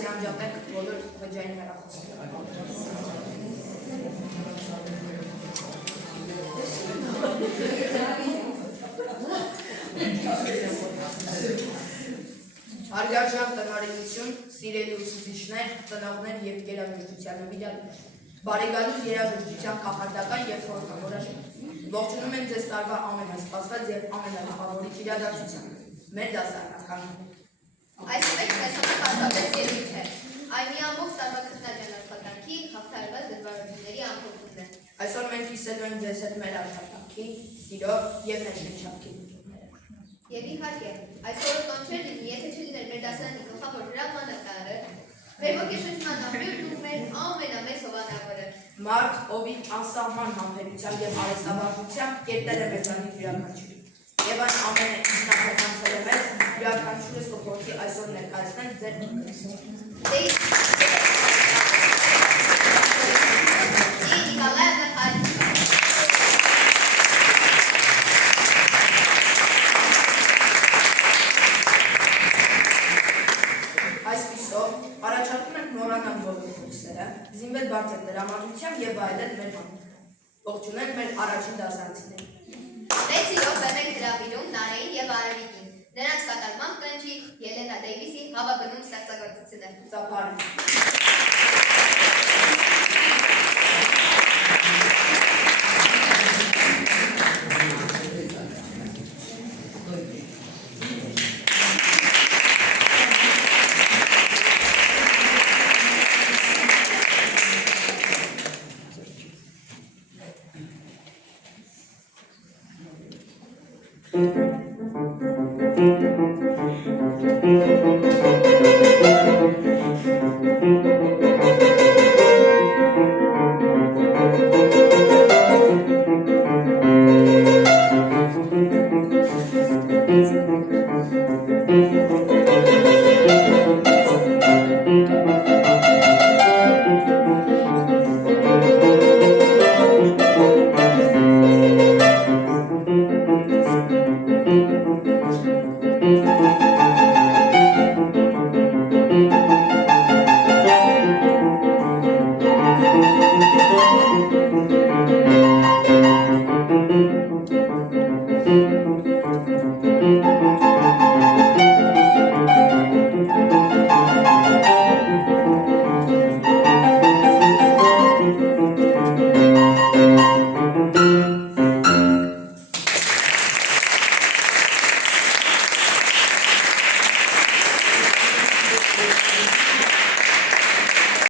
այսպեսի անջատենք բոլոր վճային հեռախոսները։ Հարգարժան տնօրենություն, սիրելի ուսուցիչներ, ծնողներ և գերաժշտության նվիրատներ, բարեկալուց երաժշտության կախարդական և խորհրդավորաշրջան, ողջունում եմ ձեզ տարվա ամենասպասված և ամենահաղավորիչ իրադարձությանը, մեր դասարանական։ Այսպես մեծանոց հաստատեց ելույթ է, այն մի ամբողջ տարվա քննադատանքի հաղթարված դժվարությունների ամփոփումն է։ Այսօր մենք հիշելու ենք ձեզ հետ մեր աշխատանքի, սիրո և ներշնչանքի միջոցները։ Եվ իհարկե, այսօրը տոն չէր լինի, եթե չլիներ մեր դասարանի գլխավոր հրամանատարը, մեր ոգեշնչման աղբյուրն ու մեր ամենամեծ հովանավորը։ Մարդ, ով իր անսահման համբերությամբ և արհեստավարժությամբ կերտել է մեծանիվ յուրաքանչյուրին։ Եվ այն ամենը ինքնափոխանցել է մեզ, յուրաքանչյուրս կփորձի այսօր ներկայացնել ձեր Այսպիսով, առաջարկում ենք մոռանալ բոլոր կուրսերը, զինվել բարձր տրամադրությամբ և վայելել մեր համբավը։ Ողջունենք մեր առաջին դասարանցիներին։ Մեծ սիրով բեմ ենք հրավիրում Նարեին և Արևիկին, նրանց կատարմամբ կնչի Ելենա Դեյվիսի հավաբնում ստեղծագործությունը։ Ծափարը։